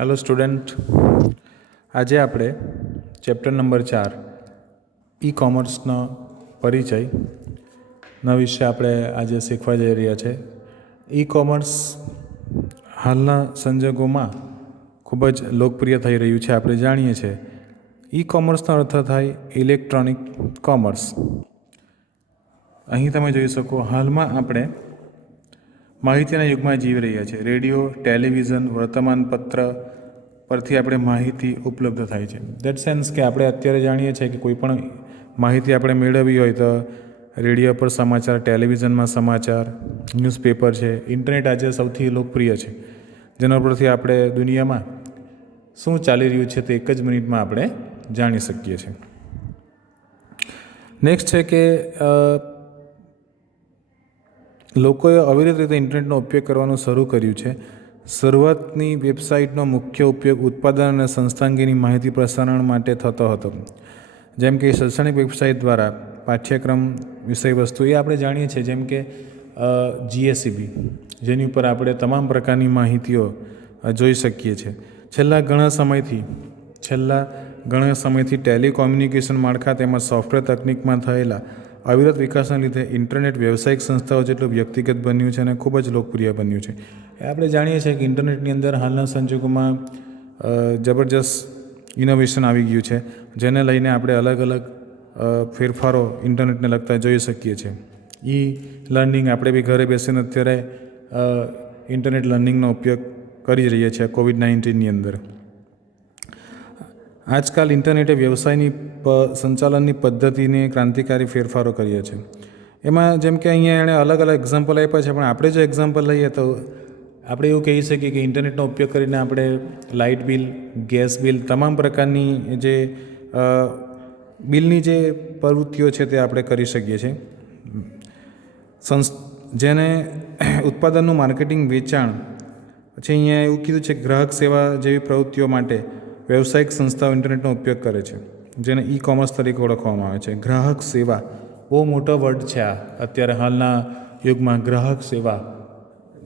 Hello student, આજે આપણે chapter number 4 ઈ કોમર્સનો પરિચયના વિશે આપણે આજે શીખવા જઈ રહ્યા છે. ઈ કોમર્સ હાલના સંજોગોમાં ખૂબ જ લોકપ્રિય થઈ રહ્યું છે. આપણે જાણીએ છીએ ઈ કોમર્સનો અર્થ થાય ઇલેક્ટ્રોનિક કોમર્સ. અહીં તમે જોઈ શકો, હાલમાં આપણે માહિતીના યુગમાં જીવી રહ્યા છે. રેડિયો, ટેલિવિઝન, વર્તમાનપત્ર પરથી આપણે માહિતી ઉપલબ્ધ થાય છે. દેટ સેન્સ કે આપણે અત્યારે જાણીએ છીએ કે કોઈ પણ માહિતી આપણે મેળવવી હોય તો રેડિયો પર સમાચાર, ટેલિવિઝનમાં સમાચાર, ન્યૂઝપેપર છે, ઇન્ટરનેટ આજે સૌથી લોકપ્રિય છે, જેના પરથી આપણે દુનિયામાં શું ચાલી રહ્યું છે તે એક જ મિનિટમાં આપણે જાણી શકીએ છીએ. નેક્સ્ટ છે કે લોકોએ અવિરત રીતે ઇન્ટરનેટનો ઉપયોગ કરવાનું શરૂ કર્યું છે. શરૂઆતની વેબસાઇટનો મુખ્ય ઉપયોગ ઉત્પાદન અને સંસ્થાંગીની માહિતી પ્રસારણ માટે થતો હતો, જેમ કે શૈક્ષણિક વેબસાઇટ દ્વારા પાઠ્યક્રમ, વિષયવસ્તુ એ આપણે જાણીએ છીએ, જેમ કે GSEB, જેની ઉપર આપણે તમામ પ્રકારની માહિતીઓ જોઈ શકીએ છીએ. છેલ્લા ઘણા સમયથી ટેલિકોમ્યુનિકેશન માળખા તેમજ સોફ્ટવેર તકનિકમાં થયેલા અવિરત વિકાસના લીધે ઇન્ટરનેટ વ્યવસાયિક સંસ્થાઓ જેટલું વ્યક્તિગત બન્યું છે અને ખૂબ જ લોકપ્રિય બન્યું છે. આપણે જાણીએ છીએ કે ઇન્ટરનેટની અંદર હાલના સંજોગોમાં જબરજસ્ત ઇનોવેશન આવી ગયું છે, જેને લઈને આપણે અલગ અલગ ફેરફારો ઇન્ટરનેટને લગતા જોઈ શકીએ છીએ. ઈ લર્નિંગ આપણે બી ઘરે બેસીને અત્યારે ઇન્ટરનેટ લર્નિંગનો ઉપયોગ કરી રહ્યા છીએ કોવિડ-19ની અંદર. આજકાલ ઇન્ટરનેટે વ્યવસાયની સંચાલનની પદ્ધતિને ક્રાંતિકારી ફેરફારો કર્યા છે. એમાં જેમ કે અહીંયા એણે અલગ અલગ એક્ઝામ્પલ આપ્યા છે, પણ આપણે જો એક્ઝામ્પલ લઈએ તો આપણે એવું કહી શકીએ કે ઇન્ટરનેટનો ઉપયોગ કરીને આપણે લાઇટ બિલ, ગેસ બિલ, તમામ પ્રકારની જે બિલની જે પ્રવૃત્તિઓ છે તે આપણે કરી શકીએ છીએ. જેને ઉત્પાદનનું માર્કેટિંગ, વેચાણ, પછી અહીંયા એવું કીધું છે કે ગ્રાહક સેવા જેવી પ્રવૃત્તિઓ માટે વ્યવસાયિક સંસ્થાઓ ઇન્ટરનેટનો ઉપયોગ કરે છે, જેને ઈ કોમર્સ તરીકે ઓળખવામાં આવે છે. ગ્રાહક સેવા બહુ મોટો વર્ડ છે આ અત્યારે હાલના યુગમાં. ગ્રાહક સેવા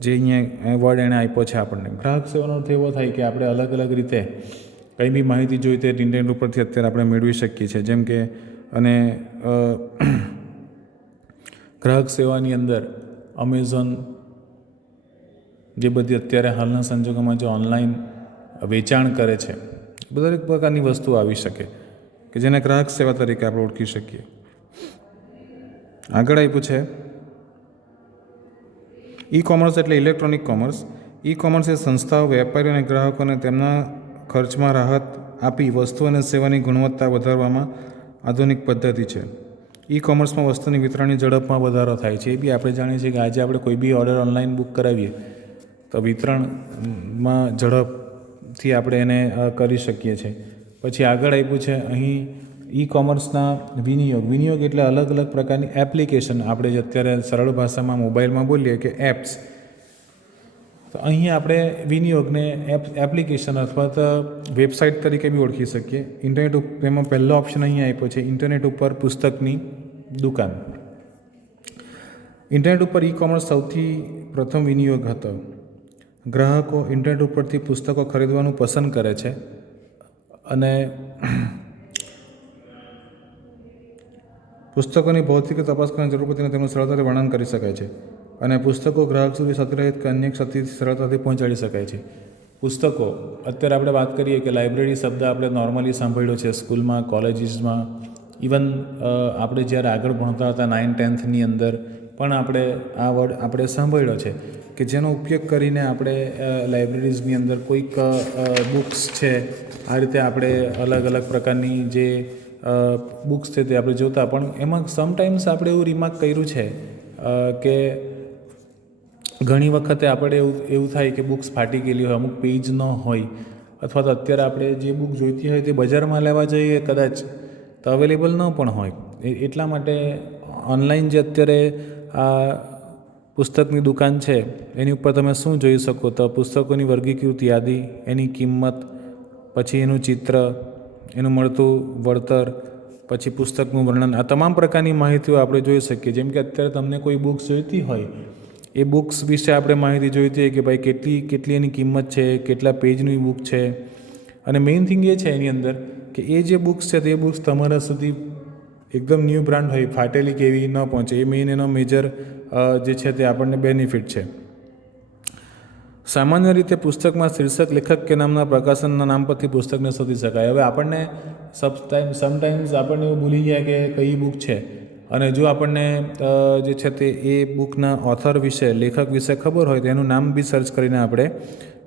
જે અહીંયા વર્ડ એણે આપ્યો છે આપણને. ગ્રાહક સેવાનો અર્થ એવો થાય કે આપણે અલગ અલગ રીતે કંઈ બી માહિતી જોઈ તે ઇન્ટરનેટ ઉપરથી અત્યારે આપણે મેળવી શકીએ છીએ. જેમ કે અને ગ્રાહક સેવાની અંદર અમેઝોન જે બધી અત્યારે હાલના સંજોગોમાં જે ઓનલાઈન વેચાણ કરે છે, દરેક પ્રકારની વસ્તુ આવી શકે કે જેને ગ્રાહક સેવા તરીકે આપણે ઓળખી શકીએ. આગળ આપ્યું છે ઈ કોમર્સ એટલે ઇલેક્ટ્રોનિક કોમર્સ. ઈ કોમર્સ એ સંસ્થાઓ, વેપારીઓ અને ગ્રાહકોને તેમના ખર્ચમાં રાહત આપી વસ્તુ અને સેવાની ગુણવત્તા વધારવામાં આધુનિક પદ્ધતિ છે. ઈ કોમર્સમાં વસ્તુની વિતરણની ઝડપમાં વધારો થાય છે. એ બી આપણે જાણીએ છીએ કે આજે આપણે કોઈ બી ઓર્ડર ઓનલાઈન બુક કરાવીએ તો વિતરણમાં ઝડપથી આપણે એને કરી શકીએ છીએ. પછી આગળ આપ્યું છે અહીં ઈ કોમર્સના વિનિયોગ એટલે અલગ અલગ પ્રકારની એપ્લિકેશન. આપણે જે અત્યારે સરળ ભાષામાં મોબાઈલમાં બોલીએ કે એપ્સ, તો અહીં આપણે વિનિયોગને એપ્લિકેશન અથવા તો વેબસાઇટ તરીકે બી ઓળખી શકીએ. ઇન્ટરનેટ એમાં પહેલો ઓપ્શન અહીંયા આપ્યો છે, ઇન્ટરનેટ ઉપર પુસ્તકની દુકાન. ઇન્ટરનેટ ઉપર ઈ કોમર્સ સૌથી પ્રથમ વિનિયોગ હતો. ગ્રાહકો ઇન્ટરનેટ ઉપરથી પુસ્તકો ખરીદવાનું પસંદ કરે છે અને પુસ્તકોની ભૌતિક તપાસ કરવાની જરૂર પડતી તેનું સરળતાથી વર્ણન કરી શકાય છે અને પુસ્તકો ગ્રાહક સુધી સંગ્રહિત કે અન્ય ક્ષતિથી સરળતાથી પહોંચાડી શકાય છે. પુસ્તકો અત્યારે આપણે વાત કરીએ કે લાઇબ્રેરી શબ્દ આપણે નોર્મલી સાંભળ્યો છે સ્કૂલમાં, કોલેજીસમાં, ઇવન આપણે જ્યારે આગળ ભણતા હતા 9-10ની અંદર પણ આપણે આ વર્ડ આપણે સાંભળ્યો છે કે જેનો ઉપયોગ કરીને આપણે લાઇબ્રેરીઝની અંદર કોઈક બુક્સ છે, આ રીતે આપણે અલગ અલગ પ્રકારની જે બુક્સ છે તે આપણે જોતા. પણ એમાં સમટાઈમ્સ આપણે એવું રિમાર્ક કર્યું છે કે ઘણી વખતે આપણે એવું થાય કે બુક્સ ફાટી ગયેલી હોય, અમુક પેજ ન હોય, અથવા તો અત્યારે આપણે જે બુક જોઈતી હોય તે બજારમાં લેવા જઈએ કદાચ તો અવેલેબલ ન પણ હોય. એટલા માટે ઓનલાઈન જે અત્યારે આ પુસ્તકની દુકાન છે એની ઉપર તમે શું જોઈ શકો તો પુસ્તકોની વર્ગીકૃત યાદી, એની કિંમત, પછી એનું ચિત્ર, એનું મળતું વળતર, પછી પુસ્તકનું વર્ણન, આ તમામ પ્રકારની માહિતીઓ આપણે જોઈ શકીએ. જેમ કે અત્યારે તમને કોઈ બુક્સ જોઈતી હોય એ બુક્સ વિશે આપણે માહિતી જોઈતી હોય કે ભાઈ કેટલી એની કિંમત છે, કેટલા પેજની બુક છે, અને મેઇન થિંગ એ છે એની અંદર કે એ જે બુક્સ છે તે બુક્સ તમારા સુધી એકદમ ન્યૂ બ્રાન્ડ હોય, ફાટેલી કે એવી ન પહોંચે. એ મેઇન એનો મેજર જે છે તે આપણને બેનિફિટ છે. સામાન્ય રીતે પુસ્તકમાં શીર્ષક, લેખક કે નામના પ્રકાશનના નામ પરથી પુસ્તકને શોધી શકાય. હવે આપણને સમટાઈમ્સ આપણને એવું ભૂલી ગયા કે કઈ બુક છે, અને જો આપણને જે છે તે એ બુકના ઓથર વિશે, લેખક વિશે ખબર હોય તો એનું નામ બી સર્ચ કરીને આપણે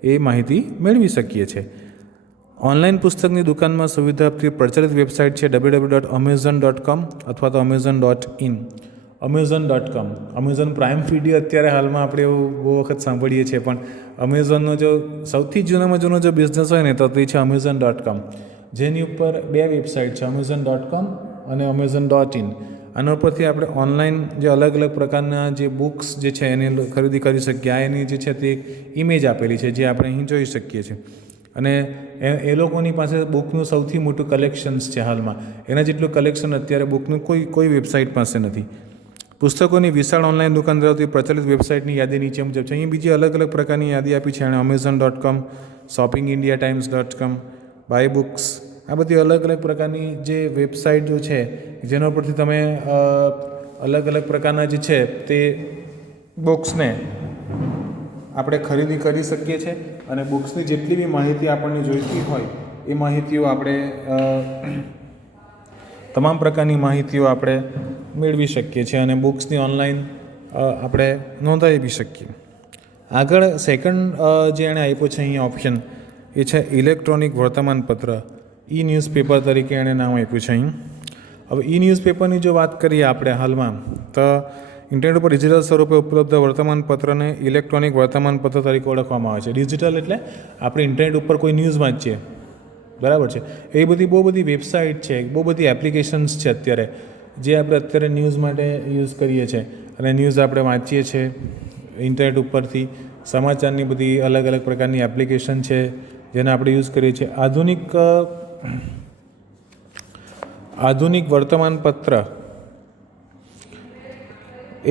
એ માહિતી મેળવી શકીએ છીએ. ઓનલાઈન પુસ્તકની દુકાનમાં સુવિધા આપતી પ્રચલિત વેબસાઇટ છે www.amazon.com અથવા તો amazon.in. amazon.com, Amazon prime video અત્યારે હાલમાં આપણે એવું બહુ વખત સાંભળીએ છીએ, પણ અમેઝોનનો જો સૌથી જૂનામાં જૂનો જો બિઝનેસ હોય ને તો તે છે amazon.com, જેની ઉપર 2 વેબસાઇટ છે, amazon.com અને amazon.in. આના ઉપરથી આપણે ઓનલાઈન જે અલગ અલગ પ્રકારના જે બુક્સ જે છે એની ખરીદી કરી શકીએ. આ એની જે છે તે ઇમેજ આપેલી છે જે આપણે અહીં જોઈ શકીએ છીએ. અને એ લોકોની પાસે બુકનું સૌથી મોટું કલેક્શન્સ છે હાલમાં. એના જેટલું કલેક્શન અત્યારે બુકનું કોઈ વેબસાઇટ પાસે નથી. પુસ્તકોની વિશાળ ઓનલાઈન દુકાન ધરાવતી પ્રચલિત વેબસાઇટની યાદી નીચે મુજબ છે. અહીં બીજી અલગ અલગ પ્રકારની યાદી આપી છે. અને amazon.com, shoppingindiatimes.com, બાય બુક્સ, આ બધી અલગ અલગ પ્રકારની જે વેબસાઇટો છે જેના પરથી તમે અલગ અલગ પ્રકારના જે છે તે બુક્સને આપણે ખરીદી કરી શકીએ છીએ. અને બુક્સની જેટલી બી માહિતી આપણને જોઈતી હોય એ માહિતીઓ આપણે તમામ પ્રકારની માહિતીઓ આપણે મેળવી શકીએ છીએ અને બુક્સની ઓનલાઈન આપણે નોંધાવી બી શકીએ. આગળ સેકન્ડ જે એણે આપ્યો છે અહીંયા ઓપ્શન એ છે ઇલેક્ટ્રોનિક વર્તમાનપત્ર, ઈ ન્યૂઝપેપર તરીકે એણે નામ આપ્યું છે અહીં. હવે ઈ ન્યૂઝપેપરની જો વાત કરીએ આપણે હાલમાં તો ઇન્ટરનેટ ઉપર ડિજિટલ સ્વરૂપે ઉપલબ્ધ વર્તમાનપત્રને ઇલેક્ટ્રોનિક વર્તમાનપત્ર તરીકે ઓળખવામાં આવે છે. ડિજિટલ એટલે આપણે ઇન્ટરનેટ ઉપર કોઈ ન્યૂઝ વાંચીએ, બરાબર છે, એ બહુ બધી વેબસાઇટ છે, બહુ બધી એપ્લિકેશન્સ છે અત્યારે જે આપણે અત્યારે ન્યૂઝ માટે યુઝ કરીએ છીએ. અને ન્યૂઝ આપણે વાંચીએ છીએ ઇન્ટરનેટ ઉપરથી. સમાચારની બધી અલગ અલગ પ્રકારની એપ્લિકેશન છે જેને આપણે યુઝ કરીએ છીએ. આધુનિક વર્તમાનપત્ર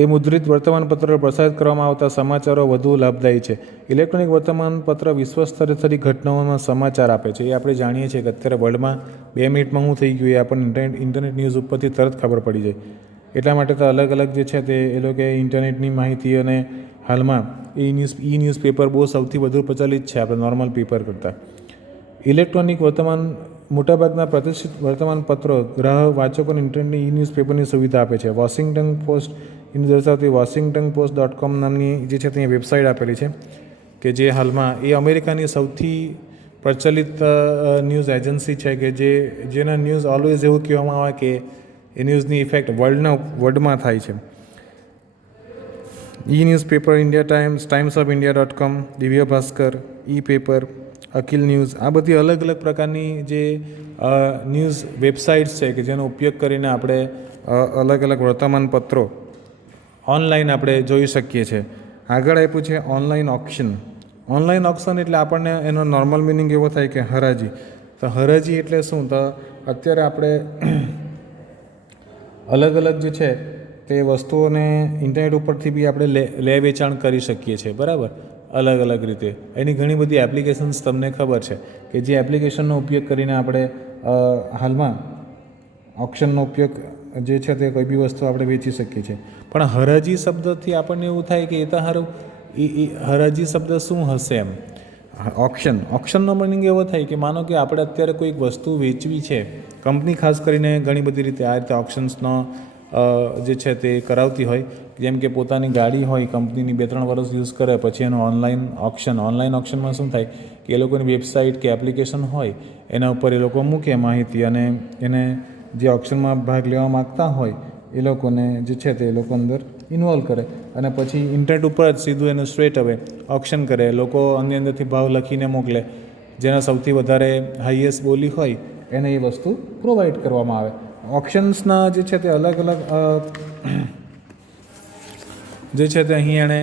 એ મુદ્રિત વર્તમાનપત્ર પ્રસારિત કરવામાં આવતા સમાચારો વધુ લાભદાયી છે. ઇલેક્ટ્રોનિક વર્તમાનપત્ર વિશ્વ સ્તરેથી ઘટનાઓના સમાચાર આપે છે. એ આપણે જાણીએ છીએ કે અત્યારે વર્લ્ડમાં 2 મિનિટમાં શું થઈ ગયું એ આપણને ઇન્ટરનેટ ન્યૂઝ ઉપરથી તરત ખબર પડી જાય. એટલા માટે તો અલગ અલગ જે છે તે એ લોકો ઇન્ટરનેટની માહિતી અને હાલમાં ઈ ન્યૂઝપેપર બહુ સૌથી વધુ પ્રચલિત છે આપણે નોર્મલ પેપર કરતાં. ઇલેક્ટ્રોનિક મોટાભાગના પ્રતિષ્ઠિત વર્તમાનપત્રો ગ્રાહક વાચકોને ઇન્ટરનેટની ઈ ન્યૂઝપેપરની સુવિધા આપે છે. વોશિંગ્ટન પોસ્ટ એની દર્શાવતી washingtonpost.com નામની જે છે ત્યાં વેબસાઇટ આપેલી છે કે જે હાલમાં એ અમેરિકાની સૌથી પ્રચલિત ન્યૂઝ એજન્સી છે કે જેના ન્યૂઝ ઓલવેઝ એવું કહેવામાં આવે કે એ ન્યૂઝની ઇફેક્ટ વર્લ્ડમાં થાય છે. ઈ newspaper, India times of ઇન્ડિયા.com, Divya Bhaskar, E paper, Akhil news, આ બધી અલગ અલગ પ્રકારની જે ન્યૂઝ વેબસાઇટ્સ છે કે જેનો ઉપયોગ કરીને આપણે અલગ અલગ વર્તમાનપત્રો ઓનલાઈન આપણે જોઈ શકીએ છીએ. આગળ આપ્યું છે ઓનલાઈન ઓક્શન. ઓનલાઈન ઓક્શન એટલે આપણને એનો નોર્મલ મિનિંગ એવો થાય કે હરાજી. તો હરાજી એટલે શું? તો અત્યારે આપણે અલગ અલગ જે છે તે વસ્તુઓને ઇન્ટરનેટ ઉપરથી બી આપણે લે વેચાણ કરી શકીએ છીએ, બરાબર, અલગ અલગ રીતે. એની ઘણી બધી એપ્લિકેશન્સ તમને ખબર છે કે જે એપ્લિકેશનનો ઉપયોગ કરીને આપણે હાલમાં ઓક્શનનો ઉપયોગ જે છે તે કોઈ બી વસ્તુ આપણે વેચી શકીએ છીએ. પણ હરાજી શબ્દથી આપણને એવું થાય કે એ તો હારું એ હરાજી શબ્દ શું હશે એમ. ઓક્શનનો મિનિંગ એવો થાય કે માનો કે આપણે અત્યારે કોઈક વસ્તુ વેચવી છે, કંપની ખાસ કરીને ઘણી બધી રીતે આ રીતે ઓક્શન્સનો જે છે તે કરાવતી હોય. જેમ કે પોતાની ગાડી હોય કંપનીની 2-3 વર્ષ યુઝ કરે પછી એનો ઓનલાઈન ઓક્શનમાં શું થાય કે એ લોકોની વેબસાઇટ કે એપ્લિકેશન હોય એના ઉપર એ લોકો મૂકે માહિતી અને એને જે ઓક્શનમાં ભાગ લેવા માગતા હોય એ લોકોને જે છે તે લોકો અંદર ઇન્વોલ્વ કરે અને પછી ઇન્ટરનેટ ઉપર જ સીધું એનું સ્ટ્રેટ હવે ઓક્શન કરે. લોકો અંદરથી ભાવ લખીને મોકલે, જેના સૌથી વધારે હાઈએસ્ટ બોલી હોય એને એ વસ્તુ પ્રોવાઈડ કરવામાં આવે. ઓક્શન્સના જે છે તે અલગ અલગ જે છે તે અહીં એણે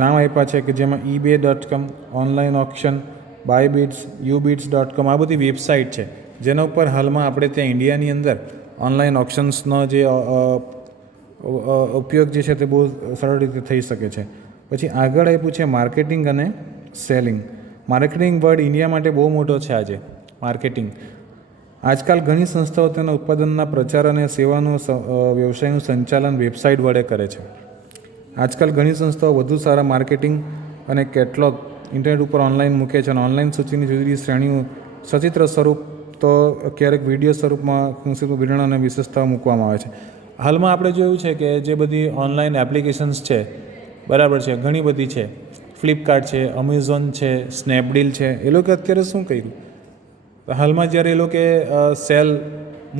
નામ આપ્યા છે કે જેમાં eBay.com, ઓનલાઈન ઓક્શન, બાયબીટ્સ, ubits.com, આ બધી વેબસાઇટ છે જેના ઉપર હાલમાં આપણે ત્યાં ઇન્ડિયાની અંદર ઓનલાઈન ઓક્શન્સનો જે ઉપયોગ જે છે તે બહુ સરળ રીતે થઈ શકે છે. પછી આગળ આપ્યું છે માર્કેટિંગ અને સેલિંગ. માર્કેટિંગ વર્ડ ઇન્ડિયા માટે બહુ મોટો છે આજે. માર્કેટિંગ આજકાલ ઘણી સંસ્થાઓ તેના ઉત્પાદનના પ્રચાર અને સેવાનું વ્યવસાયનું સંચાલન વેબસાઇટ વડે કરે છે. આજકાલ ઘણી સંસ્થાઓ વધુ સારા માર્કેટિંગ અને કેટલોગ ઇન્ટરનેટ ઉપર ઓનલાઈન મૂકે છે અને ઓનલાઈન સૂચિની જુદી જુદી શ્રેણીઓ સચિત્ર સ્વરૂપ તો ક્યારેક વિડીયો સ્વરૂપમાં વિવરણ અને વિશેષતાઓ મૂકવામાં આવે છે. હાલમાં આપણે જોયું છે કે જે બધી ઓનલાઈન એપ્લિકેશન્સ છે, બરાબર છે, ઘણી બધી છે. ફ્લિપકાર્ટ છે, અમેઝોન છે, સ્નેપડીલ છે. એ લોકો અત્યારે શું કર્યું, હાલમાં જ્યારે એ લોકોએ સેલ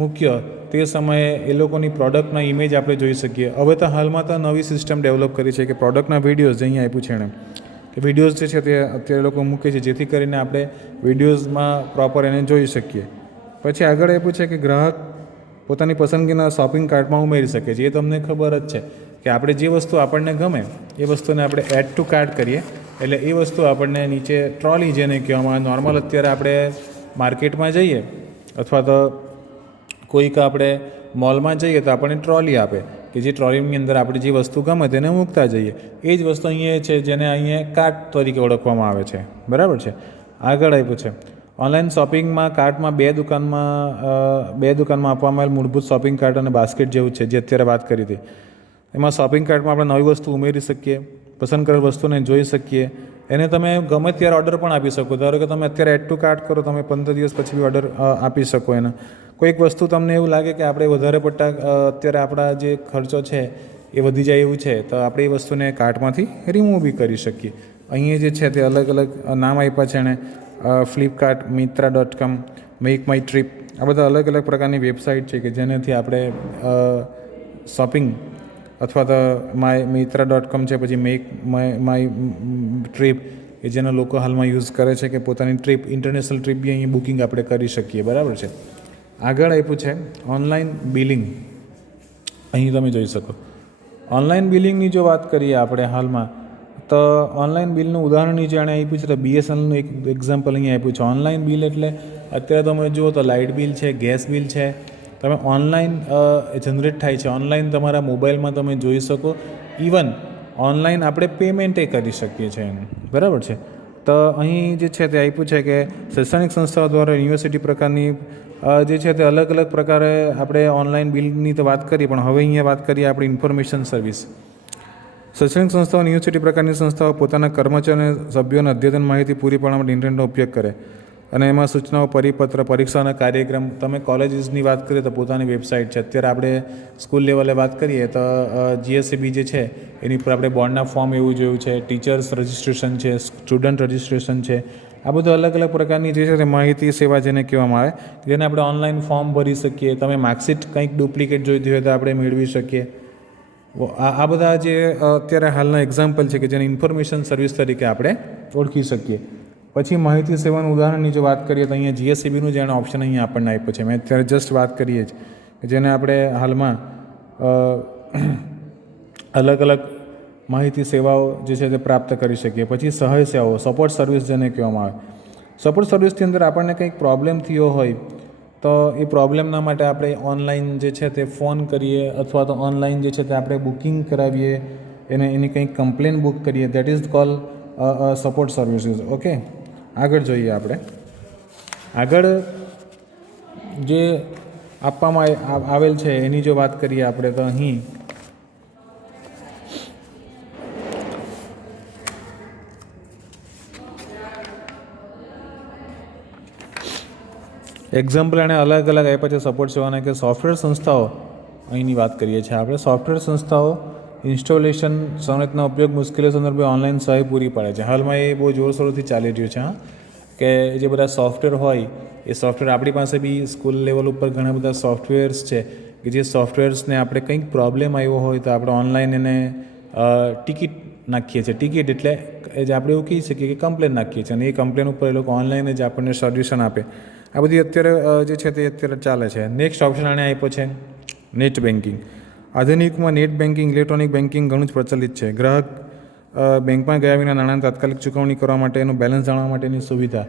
મૂક્યો તે સમયે એ લોકોની પ્રોડક્ટના ઇમેજ આપણે જોઈ શકીએ. હવે તો હાલમાં તો નવી સિસ્ટમ ડેવલપ કરી છે કે પ્રોડક્ટના વિડીયોઝ અહીંયા આપ્યું છે એણે કે વિડીયોઝ જે છે તે અત્યારે લોકો મૂકે છે જેથી કરીને આપણે વિડીયોઝમાં પ્રોપર એને જોઈ શકીએ. પછી આગળ આપ્યું છે કે ગ્રાહક પોતાની પસંદગીના શોપિંગ કાર્ટમાં ઉમેરી શકે છે. એ તમને ખબર જ છે કે આપણે જે વસ્તુ આપણને ગમે એ વસ્તુને આપણે એડ ટુ કાર્ટ કરીએ એટલે એ વસ્તુ આપણને નીચે ટ્રોલી જેને કહેવામાં આવે. નોર્મલ અત્યારે આપણે માર્કેટમાં જઈએ અથવા તો કોઈક આપણે મોલમાં જઈએ તો આપણને ટ્રોલી આપે કે જે ટ્રોલીની અંદર આપણે જે વસ્તુ ગમે તેને મૂકતા જઈએ. એ જ વસ્તુ અહીંયા છે જેને અહીંયા કાર્ટ તરીકે ઓળખવામાં આવે છે, બરાબર છે. આગળ આપ્યું છે ઓનલાઈન શોપિંગમાં કાર્ટમાં બે દુકાનમાં આપવામાં આવેલ મૂળભૂત શોપિંગ કાર્ટ અને બાસ્કેટ જેવું છે જે અત્યારે વાત કરી હતી. એમાં શોપિંગ કાર્ટમાં આપણે નવી વસ્તુ ઉમેરી શકીએ, પસંદ કરેલ વસ્તુને જોઈ શકીએ. એને તમે ગમે ત્યારે ઓર્ડર પણ આપી શકો. ધારો કે તમે અત્યારે એડ ટુ કાર્ટ કરો, તમે 15 દિવસ પછી બી ઓર્ડર આપી શકો. એને કોઈક વસ્તુ તમને એવું લાગે કે આપણે વધારે પડતા અત્યારે આપણા જે ખર્ચો છે એ વધી જાય એવું છે તો આપણે એ વસ્તુને કાર્ટમાંથી રિમૂવ બી કરી શકીએ. અહીંયા જે છે તે અલગ અલગ નામ આપ્યા છે એણે ફ્લિપકાર્ટ, મિત્રા.com, મેક માય ટ્રીપ. આ બધા અલગ અલગ પ્રકારની વેબસાઇટ છે કે જેનાથી આપણે શોપિંગ અથવા તો મિત્રા.com છે, પછી મેક માય ટ્રીપ કે જેના લોકો હાલમાં યુઝ કરે છે કે પોતાની ટ્રીપ, ઇન્ટરનેશનલ ટ્રીપ બી અહીં બુકિંગ આપણે કરી શકીએ, બરાબર છે. આગળ આપ્યું છે ઓનલાઈન બિલિંગ. અહીં તમે જોઈ શકો ઓનલાઈન બિલિંગની જો વાત કરીએ આપણે હાલમાં તો ઓનલાઈન બિલનું ઉદાહરણ નીચે એણે આપ્યું છે. તો BSNLનું એક એક્ઝામ્પલ અહીંયા આપ્યું છે. ઓનલાઈન બિલ એટલે અત્યારે તમે જુઓ તો લાઇટ બિલ છે, ગેસ બિલ છે, તમે ઓનલાઈન જનરેટ થાય છે. ઓનલાઈન તમારા મોબાઈલમાં તમે જોઈ શકો. ઇવન ઓનલાઈન આપણે પેમેન્ટે કરી શકીએ છીએ એનું, બરાબર છે. તો અહીં જે છે તે આપ્યું છે કે શૈક્ષણિક સંસ્થાઓ દ્વારા યુનિવર્સિટી પ્રકારની જે છે તે અલગ અલગ પ્રકારે આપણે ઓનલાઈન બિલની તો વાત કરીએ, પણ હવે અહીંયા વાત કરીએ આપણે ઇન્ફોર્મેશન સર્વિસ. શૈક્ષણિક સંસ્થાઓ યુનિવર્સિટી પ્રકારની સંસ્થાઓ પોતાના કર્મચારીઓ અને સભ્યોને અદ્યતન માહિતી પૂરી પાડવા માટે ઇન્ટરનેટનો ઉપયોગ કરે અને એમાં સૂચનાઓ, પરિપત્ર, પરીક્ષાના કાર્યક્રમ. તમે કોલેજીસની વાત કરીએ તો પોતાની વેબસાઇટ છે. અત્યારે આપણે સ્કૂલ લેવલે વાત કરીએ તો GSEB જે છે એની પર આપણે બોર્ડના ફોર્મ એવું જોયું છે, ટીચર્સ રજિસ્ટ્રેશન છે, સ્ટુડન્ટ રજિસ્ટ્રેશન છે. આ બધું અલગ અલગ પ્રકારની જે છે તે માહિતી સેવા જેને કહેવામાં આવે, જેને આપણે ઓનલાઈન ફોર્મ ભરી શકીએ. તમે માર્કશીટ કંઈક ડુપ્લિકેટ જોઈતી હોય તો આપણે મેળવી શકીએ. આ બધા જે અત્યારે હાલના એક્ઝામ્પલ છે કે જેને ઇન્ફોર્મેશન સર્વિસ તરીકે આપણે ઓળખી શકીએ. પછી માહિતી સેવાનું ઉદાહરણની જો વાત કરીએ તો અહીંયા GSEBનું જેણે ઓપ્શન અહીંયા આપણને આપ્યો છે. મેં અત્યારે જસ્ટ વાત કરીએ જ કે જેને આપણે હાલમાં અલગ અલગ માહિતી સેવાઓ જે છે તે પ્રાપ્ત કરી શકીએ. પછી સહાય સેવાઓ, સપોર્ટ સર્વિસ જેને કહેવામાં આવે. સપોર્ટ સર્વિસની અંદર આપણને કંઈક પ્રોબ્લેમ થયો હોય તો એ પ્રોબ્લેમના માટે આપણે ઓનલાઈન જે છે તે ફોન કરીએ અથવા તો ઓનલાઈન જે છે તે આપણે બુકિંગ કરાવીએ, એની કંઈક કમ્પ્લેન બુક કરીએ. That is call support services. Okay, આગળ જોઈએ આપણે. આગળ જે આપવામાં આવેલ છે એની જો વાત કરીએ આપણે તો અહીં એક્ઝામ્પલ એણે અલગ અલગ આપ્યા છે સપોર્ટ સેવાના કે સોફ્ટવેર સંસ્થાઓ. અહીંની વાત કરીએ છીએ આપણે. સોફ્ટવેર સંસ્થાઓ ઇન્સ્ટોલેશન સવલતના ઉપયોગ મુશ્કેલીઓ સંદર્ભે ઓનલાઈન સહાય પૂરી પાડે છે. હાલમાં એ બહુ જોરશોરથી ચાલી રહ્યું છે. કે જે બધા સોફ્ટવેર હોય એ સોફ્ટવેર આપણી પાસે બી સ્કૂલ લેવલ ઉપર ઘણા બધા સોફ્ટવેર્સ છે કે જે સોફ્ટવેર્સને આપણે કંઈક પ્રોબ્લેમ આવ્યો હોય તો આપણે ઓનલાઈન એને ટિકિટ નાખીએ છીએ. ટિકિટ એટલે જે આપણે એવું કહી શકીએ કે કમ્પ્લેન નાખીએ છીએ અને એ કમ્પ્લેન ઉપર એ લોકો ઓનલાઈન જ આપણને સોલ્યુશન આપે. આ બધી અત્યારે જે છે તે અત્યારે ચાલે છે. નેક્સ્ટ ઓપ્શન આને આપ્યો છે નેટ બેન્કિંગ. આધુનિકમાં નેટ બેન્કિંગ, ઇલેક્ટ્રોનિક બેન્કિંગ ઘણું જ પ્રચલિત છે. ગ્રાહક બેંકમાં ગયા વિના નાણાં તાત્કાલિક ચૂકવણી કરવા માટે, એનું બેલેન્સ જાણવા માટેની સુવિધા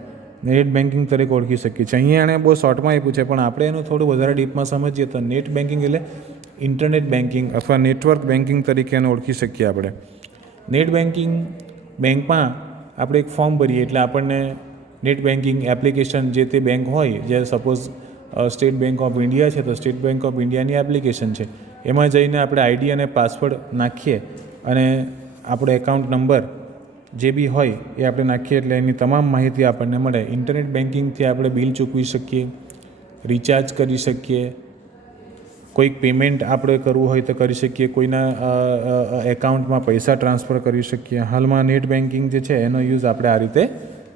નેટ બેન્કિંગ તરીકે ઓળખી શકીએ છીએ. અહીંયા એણે બહુ શોર્ટમાં આપ્યું છે, પણ આપણે એનું થોડું વધારે ડીપમાં સમજીએ તો નેટ બેન્કિંગ એટલે ઇન્ટરનેટ બેન્કિંગ અથવા નેટવર્ક બેન્કિંગ તરીકે એને ઓળખી શકીએ આપણે. નેટ બેન્કિંગ બેંકમાં આપણે એક ફોર્મ ભરીએ એટલે આપણને નેટ બેન્કિંગ એપ્લિકેશન જે તે બેંક હોય, જે suppose state bank of India છે તો સ્ટેટ બેંક ઓફ ઇન્ડિયાની એપ્લિકેશન છે, એમાં જઈને આપણે આઈડી અને પાસવર્ડ નાખીએ અને આપણો એકાઉન્ટ નંબર જે બી હોય એ આપણે નાખીએ એટલે એની તમામ માહિતી આપણને મળે. ઇન્ટરનેટ બેન્કિંગથી આપણે બિલ ચૂકવી શકીએ, રિચાર્જ કરી શકીએ, કોઈક પેમેન્ટ આપણે કરવું હોય તો કરી શકીએ, કોઈના એકાઉન્ટમાં પૈસા ટ્રાન્સફર કરી શકીએ. હાલમાં નેટ બેન્કિંગ જે છે એનો યુઝ આપણે આ રીતે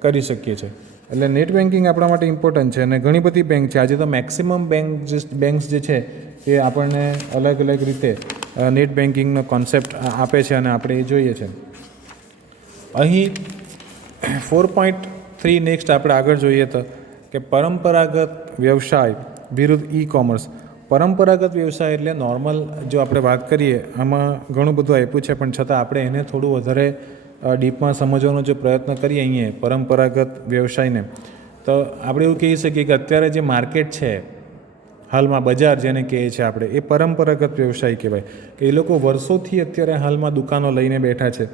કરી શકીએ છીએ. એટલે નેટ બેન્કિંગ આપણા માટે ઇમ્પોર્ટન્ટ છે અને ઘણી બધી બેંક છે. આજે તો મેક્સિમમ બેંક્સ જે છે એ આપણને અલગ અલગ રીતે નેટ બેન્કિંગનો કોન્સેપ્ટ આપે છે અને આપણે એ જોઈએ છે. અહીં 4.3 નેક્સ્ટ આપણે આગળ જોઈએ તો કે પરંપરાગત વ્યવસાય વિરુદ્ધ ઈ કોમર્સ. પરંપરાગત વ્યવસાય એટલે નોર્મલ જો આપણે વાત કરીએ આમાં ઘણું બધું આપ્યું છે, પણ છતાં આપણે એને થોડું વધારે ડીપમાં સમજવાનો જો પ્રયત્ન કરીએ અહીંયા પરંપરાગત વ્યવસાયને, તો આપણે એવું કહી શકીએ કે અત્યારે જે માર્કેટ છે હાલમાં, બજાર જેને કહીએ છીએ આપણે, એ પરંપરાગત વ્યવસાય કહેવાય. કે એ લોકો વર્ષોથી અત્યારે હાલમાં દુકાનો લઈને બેઠા છે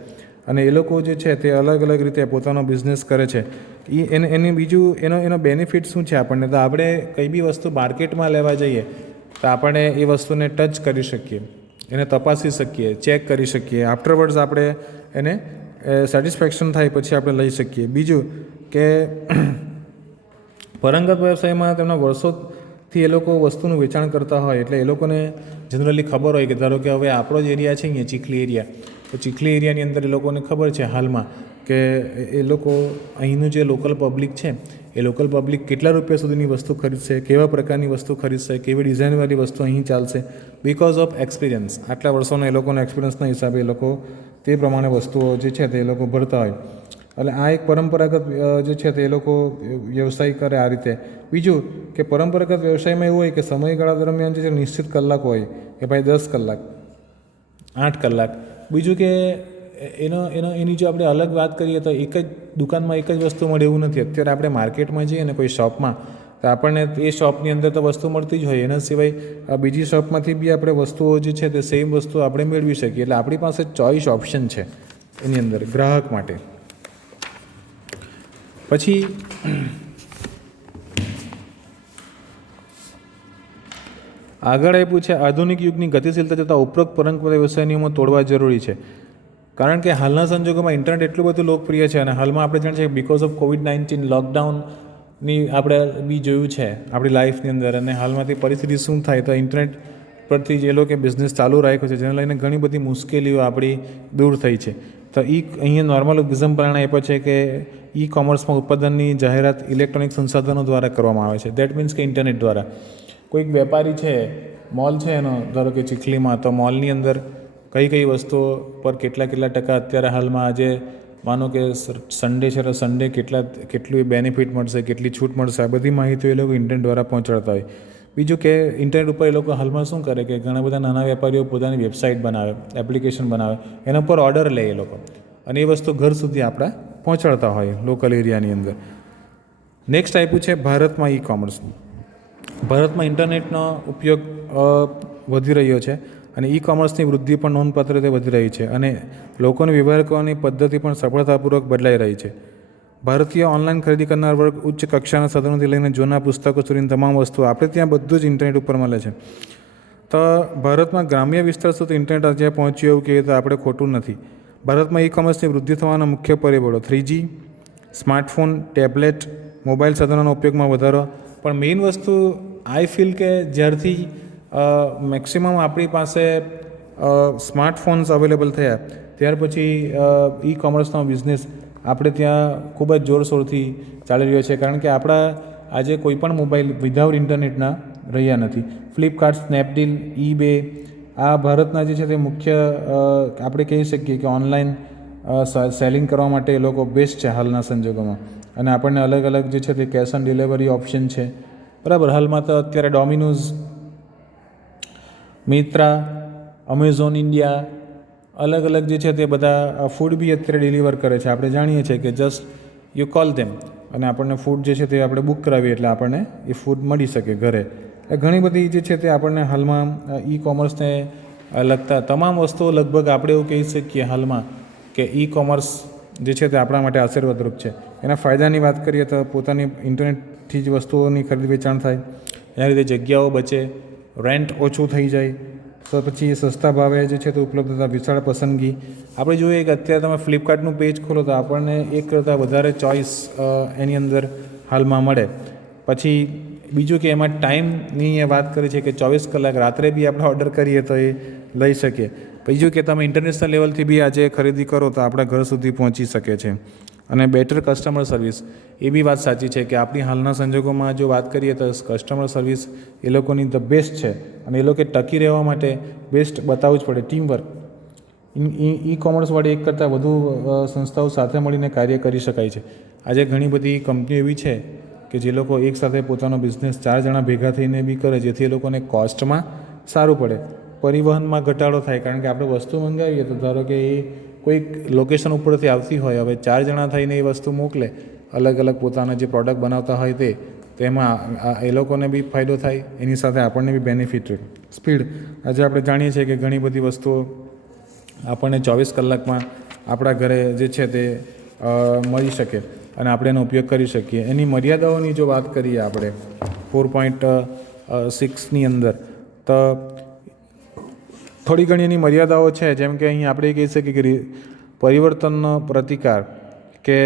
અને એ લોકો જે છે તે અલગ અલગ રીતે પોતાનો બિઝનેસ કરે છે. એની બીજું એનો બેનિફિટ શું છે આપણને, તો આપણે કંઈ બી વસ્તુ માર્કેટમાં લેવા જઈએ તો આપણે એ વસ્તુને ટચ કરી શકીએ, એને તપાસી શકીએ, ચેક કરી શકીએ, આફ્ટરવર્ડ્સ આપણે એને સેટિસ્ફેક્શન થાય પછી આપણે લઈ શકીએ. બીજું કે પરંપરાગત વ્યવસાયમાં તેમના વર્ષોથી એ લોકો વસ્તુનું વેચાણ કરતા હોય એટલે એ લોકોને જનરલી ખબર હોય કે ધારો કે હવે આપણો જ એરિયા છે અહીંયા ચીખલી એરિયા, તો ચીખલી એરિયાની અંદર એ લોકોને ખબર છે હાલમાં કે એ લોકો અહીંનું જે લોકલ પબ્લિક છે એ લોકલ પબ્લિક કેટલા રૂપિયા સુધીની વસ્તુ ખરીદશે, કેવા પ્રકારની વસ્તુ ખરીદશે, કેવી ડિઝાઇનવાળી વસ્તુ અહીં ચાલશે. બિકોઝ ઓફ એક્સપિરિયન્સ, આટલા વર્ષોનો એ લોકોના એક્સપિરિયન્સના હિસાબે એ લોકો તે પ્રમાણે વસ્તુઓ જે છે તે એ લોકો ભરતા હોય. એટલે આ એક પરંપરાગત જે છે તે એ લોકો વ્યવસાય કરે આ રીતે. બીજું કે પરંપરાગત વ્યવસાયમાં એવું હોય કે સમયગાળા દરમિયાન જે છે નિશ્ચિત કલાક હોય કે ભાઈ 10 કલાક, 8 કલાક. બીજું કે એની જો આપણે અલગ વાત કરીએ તો એક જ દુકાનમાં એક જ વસ્તુ મળે એવું નથી. અત્યારે આપણે માર્કેટમાં જઈએ ને કોઈ શોપમાં તો આપણને એ શોપની અંદર તો વસ્તુ મળતી જ હોય, એના સિવાય બીજી શોપમાંથી બી આપણે વસ્તુઓ જે છે તે સેમ વસ્તુ આપણે મેળવી શકીએ. એટલે આપણી પાસે ચોઈસ ઓપ્શન છે એની અંદર ગ્રાહક માટે. પછી આગળ આપ્યું છે આધુનિક યુગની ગતિશીલતા જતાં ઉપરોક્ત પરંપરાગત વ્યવસાય નિયમો તોડવા જરૂરી છે. કારણ કે હાલના સંજોગોમાં ઇન્ટરનેટ એટલું બધું લોકપ્રિય છે અને હાલમાં આપણે જાણીએ છીએ બિકોઝ ઓફ COVID-19 લોકડાઉનની આપણે બી જોયું છે આપણી લાઈફની અંદર, અને હાલમાંથી પરિસ્થિતિ શું થાય તો ઇન્ટરનેટ પરથી જે લોકો બિઝનેસ ચાલુ રાખ્યો છે જેને લઈને ઘણી બધી મુશ્કેલીઓ આપણી દૂર થઈ છે. તો અહીંયા નોર્મલ એક્ઝામ્પલ આપ્યો છે કે ઈ કોમર્સમાં ઉત્પાદનની જાહેરાત ઇલેક્ટ્રોનિક સંસાધનો દ્વારા કરવામાં આવે છે. દેટ મીન્સ કે ઇન્ટરનેટ દ્વારા. કોઈક વેપારી છે, મોલ છે એનો, ધારો કે ચીખલીમાં, તો મોલની અંદર કઈ વસ્તુઓ પર કેટલા ટકા અત્યારે હાલમાં આજે માનો કે સન્ડે છે તો સન્ડે કેટલું બેનિફિટ મળશે, કેટલી છૂટ મળશે, આ બધી માહિતીઓ એ લોકો ઇન્ટરનેટ દ્વારા પહોંચાડતા હોય. બીજું કે ઇન્ટરનેટ ઉપર એ લોકો હાલમાં શું કરે કે ઘણા બધા નાના વેપારીઓ પોતાની વેબસાઇટ બનાવે, એપ્લિકેશન બનાવે, એના પર ઓર્ડર લે એ લોકો અને એ વસ્તુ ઘર સુધી આપણે પહોંચાડતા હોય લોકલ એરિયાની અંદર. નેક્સ્ટ આપ્યું છે ભારતમાં ઈ કોમર્સનું. ભારતમાં ઇન્ટરનેટનો ઉપયોગ વધી રહ્યો છે અને ઈ કોમર્સની વૃદ્ધિ પણ નોંધપાત્ર રીતે વધી રહી છે અને લોકોને વ્યવહાર કરવાની પદ્ધતિ પણ સફળતાપૂર્વક બદલાઈ રહી છે. ભારતીય ઓનલાઈન ખરીદી કરનાર વર્ગ ઉચ્ચ કક્ષાના સાધનોથી લઈને જૂના પુસ્તકો સુધીની તમામ વસ્તુઓ આપણે ત્યાં બધું જ ઇન્ટરનેટ ઉપર મળે છે. તો ભારતમાં ગ્રામ્ય વિસ્તાર સુધી ઇન્ટરનેટ આજે પહોંચ્યું એવું કહીએ તો આપણે ખોટું નથી. ભારતમાં ઈ કોમર્સની વૃદ્ધિ થવાના મુખ્ય પરિબળો 3G, સ્માર્ટફોન, ટેબ્લેટ, મોબાઈલ સાધનોનો ઉપયોગમાં વધારો. પણ મેઇન વસ્તુ આઈ ફીલ કે જ્યારથી મેક્સિમમ આપણી પાસે સ્માર્ટફોન્સ અવેલેબલ થયા ત્યાર પછી ઈ કોમર્સનો બિઝનેસ આપણે ત્યાં ખૂબ જ જોરશોરથી ચાલી રહ્યો છે. કારણ કે આપણા આજે કોઈ પણ મોબાઈલ વિધાઉટ ઇન્ટરનેટના રહ્યા નથી. ફ્લિપકાર્ટ, સ્નેપડીલ, eBay આ ભારતના જે છે તે મુખ્ય આપણે કહી શકીએ કે ઓનલાઈન સેલિંગ કરવા માટે એ લોકો બેસ્ટ છે હાલના સંજોગોમાં. અને આપણને અલગ અલગ જે છે તે કેશ ઓન ડિલિવરી ઓપ્શન છે, બરાબર. હાલમાં તો અત્યારે ડોમિનોઝ, મિત્રા, અમેઝોન ઇન્ડિયા અલગ જે છે તે બધા ફૂડ બી અત્યારે ડિલિવર કરે છે. આપણે જાણીએ છીએ કે જસ્ટ યુ કોલ ધેમ અને આપણને ફૂડ જે છે તે આપણે બુક કરાવીએ એટલે આપણને એ ફૂડ મળી શકે ઘરે. એ ઘણી બધી જે છે તે આપણને હાલમાં ઈ કોમર્સને લગતા તમામ વસ્તુઓ લગભગ આપણે એવું કહી શકીએ હાલમાં કે ઈ કોમર્સ જે છે તે આપણા માટે આશીર્વાદરૂપ છે. એના ફાયદાની વાત કરીએ તો પોતાની ઇન્ટરનેટથી જ વસ્તુઓની ખરીદ વેચાણ થાય, એના લીધે જગ્યાઓ બચે, રેન્ટ ઓછું થઈ જાય, તો પછી સસ્તા ભાવે જે છે તે ઉપલબ્ધતા, વિશાળ પસંદગી. આપણે જોઈએ કે અત્યારે તમે ફ્લિપકાર્ટનું પેજ ખોલો તો આપણને એક કરતાં વધારે ચોઈસ એની અંદર હાલમાં મળે. પછી બીજું કે એમાં ટાઈમની એ વાત કરી છે કે 24 કલાક રાત્રે બી આપણે ઓર્ડર કરીએ તો એ લઈ શકીએ. બીજું કે તમે ઇન્ટરનેશનલ લેવલથી બી આજે ખરીદી કરો તો આપણા ઘર સુધી પહોંચી શકે છે. અને બેટર કસ્ટમર સર્વિસ, એ બી વાત સાચી છે કે આપણી હાલના સંજોગોમાં જો વાત કરીએ તો કસ્ટમર સર્વિસ એ લોકોની ધ બેસ્ટ છે અને એ લોકોએ ટકી રહેવા માટે બેસ્ટ બતાવવું જ પડે. ટીમવર્ક, ઈ કોમર્સવાળી એક કરતાં વધુ સંસ્થાઓ સાથે મળીને કાર્ય કરી શકાય છે. આજે ઘણી બધી કંપનીઓ એવી છે કે જે લોકો એકસાથે પોતાનો બિઝનેસ 4 જણા ભેગા થઈને બી કરે, જેથી એ લોકોને કોસ્ટમાં સારું પડે, પરિવહનમાં ઘટાડો થાય. કારણ કે આપણે વસ્તુ મંગાવીએ તો ધારો કે એ કોઈક લોકેશન ઉપરથી આવતી હોય, હવે 4 જણા થઈને એ વસ્તુ મોકલે, અલગ અલગ પોતાના જે પ્રોડક્ટ બનાવતા હોય તે, તો એમાં એ લોકોને બી ફાયદો થાય, એની સાથે આપણને બી બેનિફિટ રહે. સ્પીડ, આજે આપણે જાણીએ છીએ કે ઘણી બધી વસ્તુઓ આપણને 24 કલાકમાં આપણા ઘરે જે છે તે મળી શકે અને આપણે એનો ઉપયોગ કરી શકીએ. એની મર્યાદાઓની જો વાત કરીએ આપણે 4.6ની અંદર, તો થોડી ઘણી એની મર્યાદાઓ છે. જેમ કે અહીં આપણે કહી શકીએ કે પરિવર્તનનો પ્રતિકાર, કે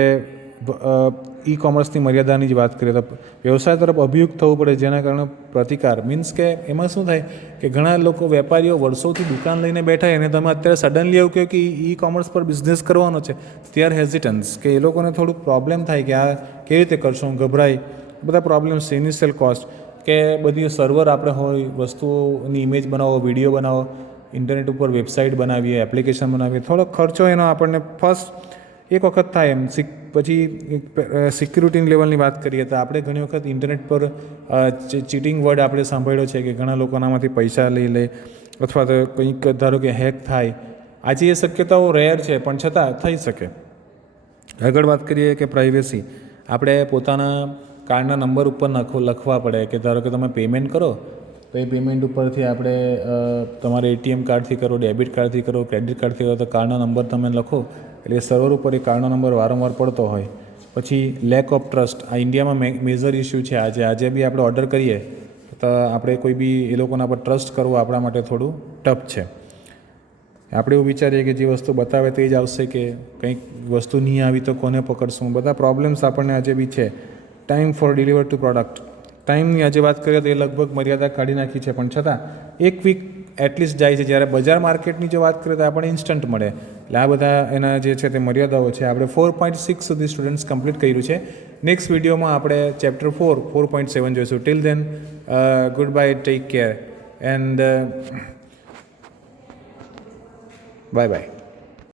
ઈ કોમર્સની મર્યાદાની જ વાત કરીએ તો વ્યવસાય તરફ અભિયુક્ત થવું પડે, જેના કારણે પ્રતિકાર મીન્સ કે એમાં શું થાય કે ઘણા લોકો વેપારીઓ વર્ષોથી દુકાન લઈને બેઠા અને તમે અત્યારે સડનલી એવું કહો કે ઈ કોમર્સ પર બિઝનેસ કરવાનો છે, ત્યારે હેઝિટન્સ, કે એ લોકોને થોડુંક પ્રોબ્લેમ થાય કે આ કેવી રીતે કરશું, ગભરાય, બધા પ્રોબ્લેમ્સ. ઇનિશિયલ કોસ્ટ, કે બધી સર્વર આપણે હોય, વસ્તુઓની ઇમેજ બનાવો, વિડીયો બનાવો, ઇન્ટરનેટ ઉપર વેબસાઇટ બનાવીએ, એપ્લિકેશન બનાવીએ, થોડો ખર્ચો એનો આપણને ફર્સ્ટ એક વખત થાય એમ. પછી સિક્યુરિટી લેવલની વાત કરીએ તો આપણે ઘણી વખત ઇન્ટરનેટ પર ચીટિંગ વર્ડ આપણે સાંભળ્યો છે કે ઘણા લોકો આમાંથી પૈસા લઈ લે અથવા તો કંઈક ધારો કે હેક થાય. આજે એ શક્યતાઓ રેર છે પણ છતાં થઈ શકે. આગળ વાત કરીએ કે પ્રાઇવેસી, આપણે પોતાના કાર્ડના નંબર ઉપર લખવા પડે કે ધારો કે તમે પેમેન્ટ કરો તો એ પેમેન્ટ ઉપરથી આપણે તમારે એટીએમ કાર્ડથી કરો, ડેબિટ કાર્ડથી કરો, ક્રેડિટ કાર્ડથી કરો, તો કાર્ડનો નંબર તમે લખો એટલે સર્વર ઉપર એ કાર્ડનો નંબર વારંવાર પડતો હોય. પછી લેક ઓફ ટ્રસ્ટ, આ ઇન્ડિયામાં મેજર ઇસ્યુ છે. આજે બી આપણે ઓર્ડર કરીએ તો આપણે કોઈ બી એ લોકોના પર ટ્રસ્ટ કરવું આપણા માટે થોડું ટફ છે. આપણે એવું વિચારીએ કે જે વસ્તુ બતાવે તે જ આવશે, કે કંઈક વસ્તુ નહીં આવી તો કોને પકડશું, બધા પ્રોબ્લેમ્સ આપણને આજે બી છે. Time for deliver to product, ટાઈમની આજે વાત કરીએ તો એ લગભગ મર્યાદા કાઢી નાખી છે, પણ છતાં 1 વીક એટલીસ્ટ જાય છે. જ્યારે બજાર માર્કેટની જો વાત કરીએ તો આપણને ઇન્સ્ટન્ટ મળે. એટલે આ બધા એના જે છે તે મર્યાદાઓ છે. આપણે 4.6 સુધી સ્ટુડન્ટ્સ કમ્પ્લીટ કર્યું છે. નેક્સ્ટ વિડીયોમાં આપણે ચેપ્ટર 4.7 જોઈશું. Till then good bye, take care and bye bye.